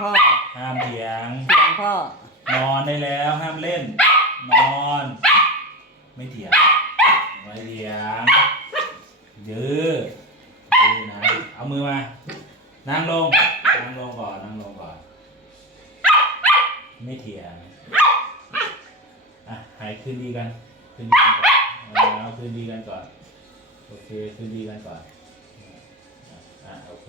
พ่อห้ามเถียงพ่อนอนได้แล้วห้ามเล่นนอนไม่เถียงไม่เถียงยื้อนะเอามือมานั่งลงก่อนไม่เถียงอ่ะหายคืนดีกันก่อนเอาคืนดีกันก่อนโอเคคืนดีกันก่อนโอเค